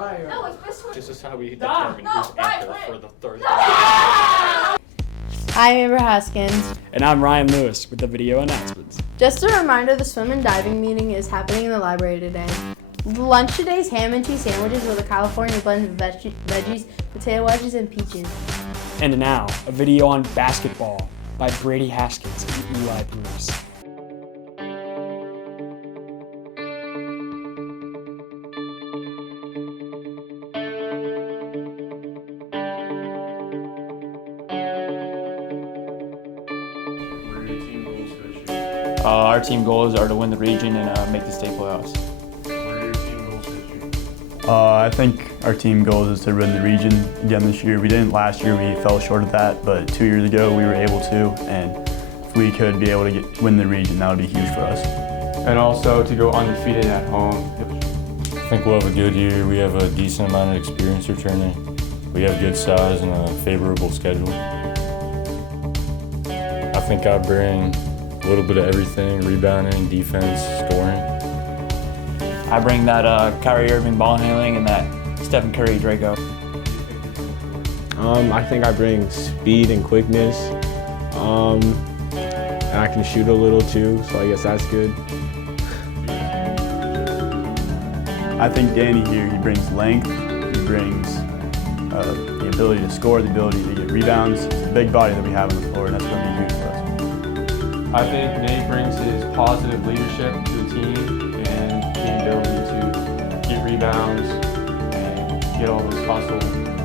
No, it's this one. This is how we determine who's anchor for the Thursday. I'm Amber Haskins. And I'm Ryan Lewis with the video announcements. Just a reminder, the swim and diving meeting is happening in the library today. Lunch today is ham and cheese sandwiches with a California blend of veggies, potato wedges, and peaches. And now, a video on basketball by Brady Haskins and Eli Bruce. Our team goals are to win the region and make the state playoffs. What are your team goals this year? I think our team goal is to win the region again this year. We didn't last year, we fell short of that, but 2 years ago we were able to, and if we could be able to win the region, that would be huge for us. And also to go undefeated at home. I think we'll have a good year. We have a decent amount of experience returning. We have good size and a favorable schedule. I think I bring a little bit of everything: rebounding, defense, scoring. I bring that Kyrie Irving ball handling and that Stephen Curry Draco. I think I bring speed and quickness, and I can shoot a little too, so I guess that's good. I think Danny here, he brings length, he brings the ability to score, the ability to get rebounds. It's a big body that we have on the floor, and that's going to be huge for us. I think Nate brings his positive leadership to the team and the ability to get rebounds and get all those hustle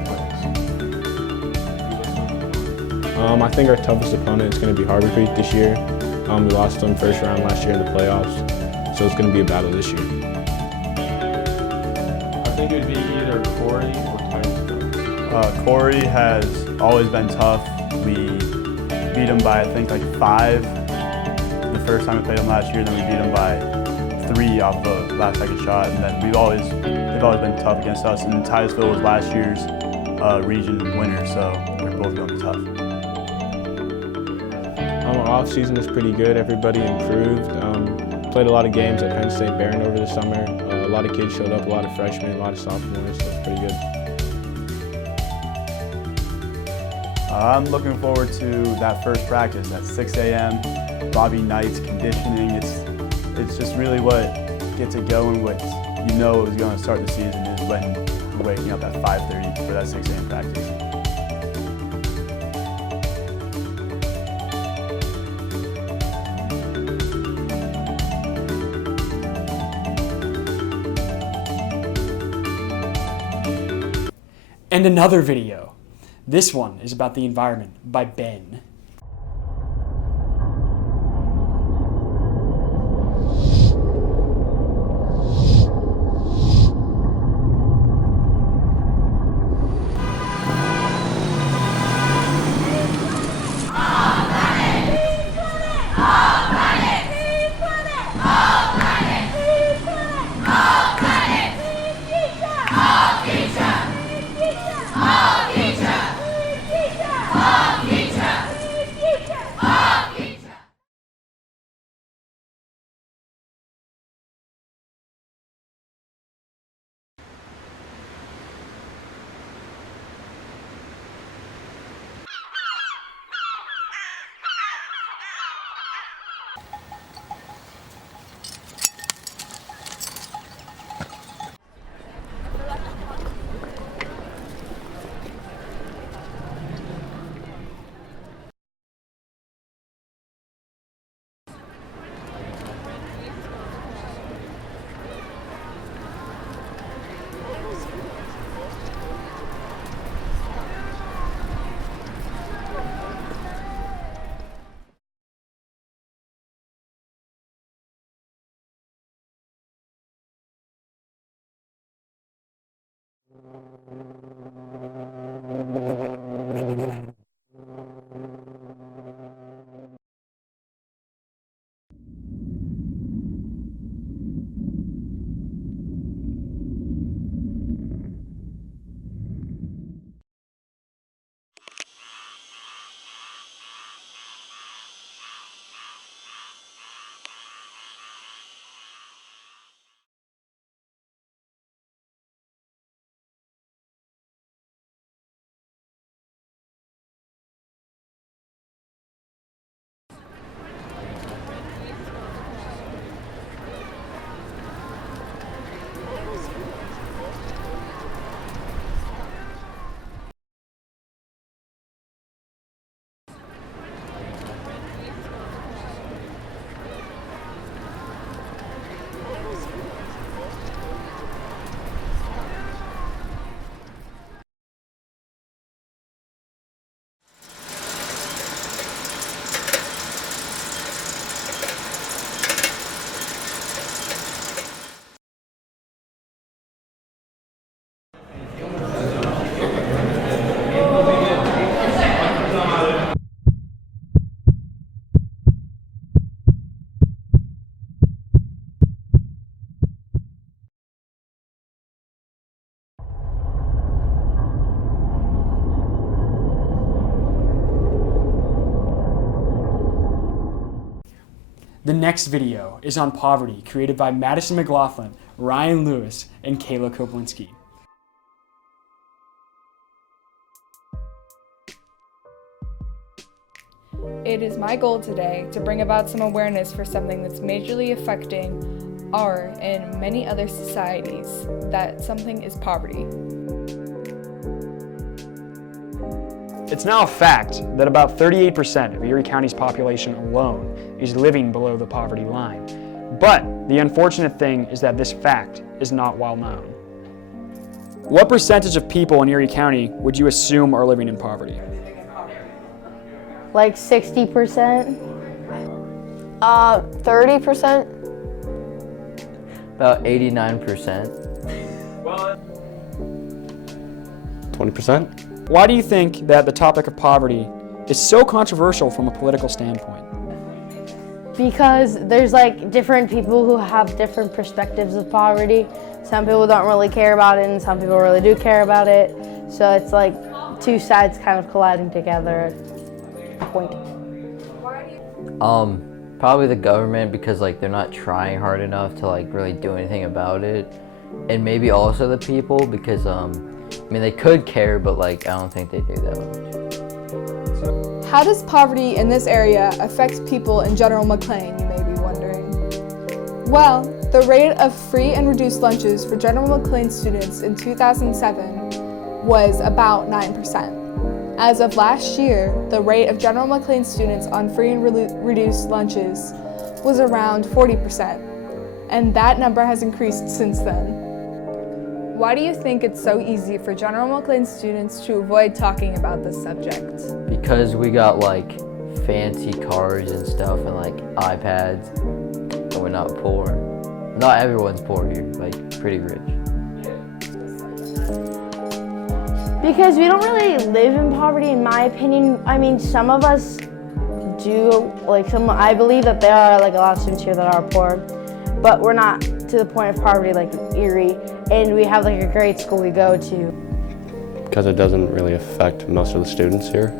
plays. I think our toughest opponent is going to be Harbor Creek this year. We lost them first round last year in the playoffs, so it's going to be a battle this year. I think it would be either Corey or Titus. Corey has always been tough. We beat him by I think like 5 the first time we played him last year, then we beat him by 3 off the last second shot, and then they've always been tough against us, and Titusville was last year's region winner, so they're both going to be tough. Our off season is pretty good. Everybody improved. Played a lot of games at Penn State Barron over the summer. A lot of kids showed up, a lot of freshmen, a lot of sophomores, so it's pretty good. I'm looking forward to that first practice at 6 a.m. Bobby Knight's conditioning. It's just really what gets it going. What you know is going to start the season is when you're waking up at 5:30 for that 6 a.m. practice. And another video. This one is about the environment by Ben. The next video is on poverty, created by Madison McLaughlin, Ryan Lewis, and Kayla Koplinski. It is my goal today to bring about some awareness for something that's majorly affecting our and many other societies, that something is poverty. It's now a fact that about 38% of Erie County's population alone is living below the poverty line. But the unfortunate thing is that this fact is not well known. What percentage of people in Erie County would you assume are living in poverty? Like 60%. 30%. About 89%. 20%? Why do you think that the topic of poverty is so controversial from a political standpoint? Because there's like different people who have different perspectives of poverty. Some people don't really care about it and some people really do care about it. So it's like two sides kind of colliding together. Point. Probably the government, because like they're not trying hard enough to like really do anything about it. And maybe also the people, because I mean they could care, but like I don't think they do that much. How does poverty in this area affect people in General McLean, you may be wondering? Well, the rate of free and reduced lunches for General McLean students in 2007 was about 9%. As of last year, the rate of General McLean students on free and reduced lunches was around 40%, and that number has increased since then. Why do you think it's so easy for General McLean students to avoid talking about this subject? Because we got like fancy cars and stuff and like iPads, and we're not poor. Not everyone's poor here, like pretty rich. Because we don't really live in poverty, in my opinion. I mean, some of us do, like I believe that there are like a lot of students here that are poor, but we're not to the point of poverty like Erie, and we have like a great school we go to. Because it doesn't really affect most of the students here.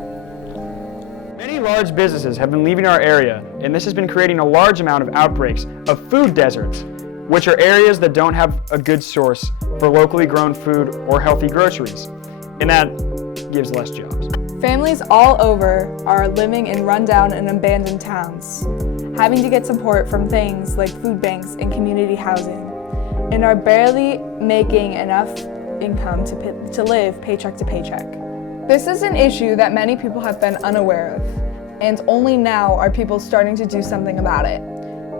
Many large businesses have been leaving our area, and this has been creating a large amount of outbreaks of food deserts, which are areas that don't have a good source for locally grown food or healthy groceries, and that gives less jobs. Families all over are living in rundown and abandoned towns, having to get support from things like food banks and community housing, and are barely making enough income to live paycheck to paycheck. This is an issue that many people have been unaware of, and only now are people starting to do something about it.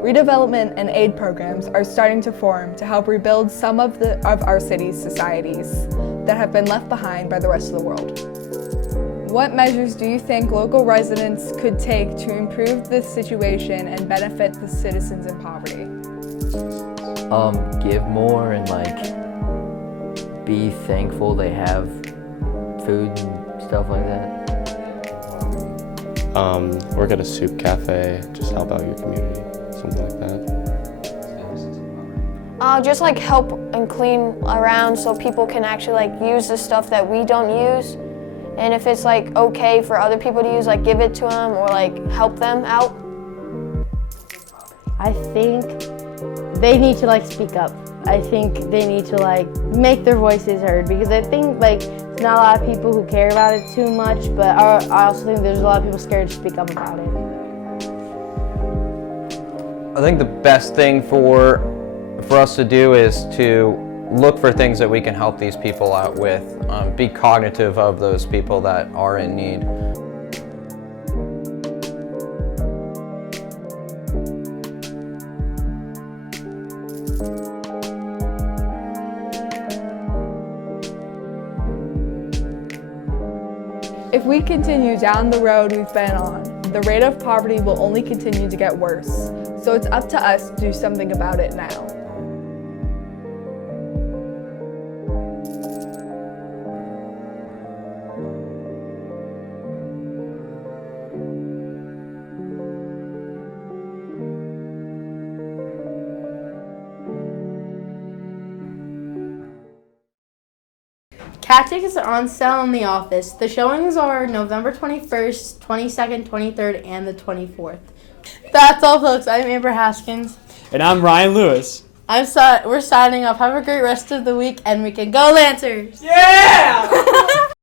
Redevelopment and aid programs are starting to form to help rebuild some of our city's societies that have been left behind by the rest of the world. What measures do you think local residents could take to improve this situation and benefit the citizens in poverty? Give more and like be thankful they have food and stuff like that. Work at a soup cafe, just help out your community, something like that. Just like help and clean around so people can actually like use the stuff that we don't use. And if it's like okay for other people to use, like give it to them or like help them out. I think they need to like speak up. I think they need to like make their voices heard, because I think like there's not a lot of people who care about it too much, but I also think there's a lot of people scared to speak up about it. I think the best thing for us to do is to look for things that we can help these people out with. Be cognitive of those people that are in need. If we continue down the road we've been on, the rate of poverty will only continue to get worse. So it's up to us to do something about it now. Cat tickets are on sale in the office. The showings are November 21st, 22nd, 23rd, and the 24th. That's all, folks. I'm Amber Haskins. And I'm Ryan Lewis. We're signing off. Have a great rest of the week, and we can go Lancers! Yeah!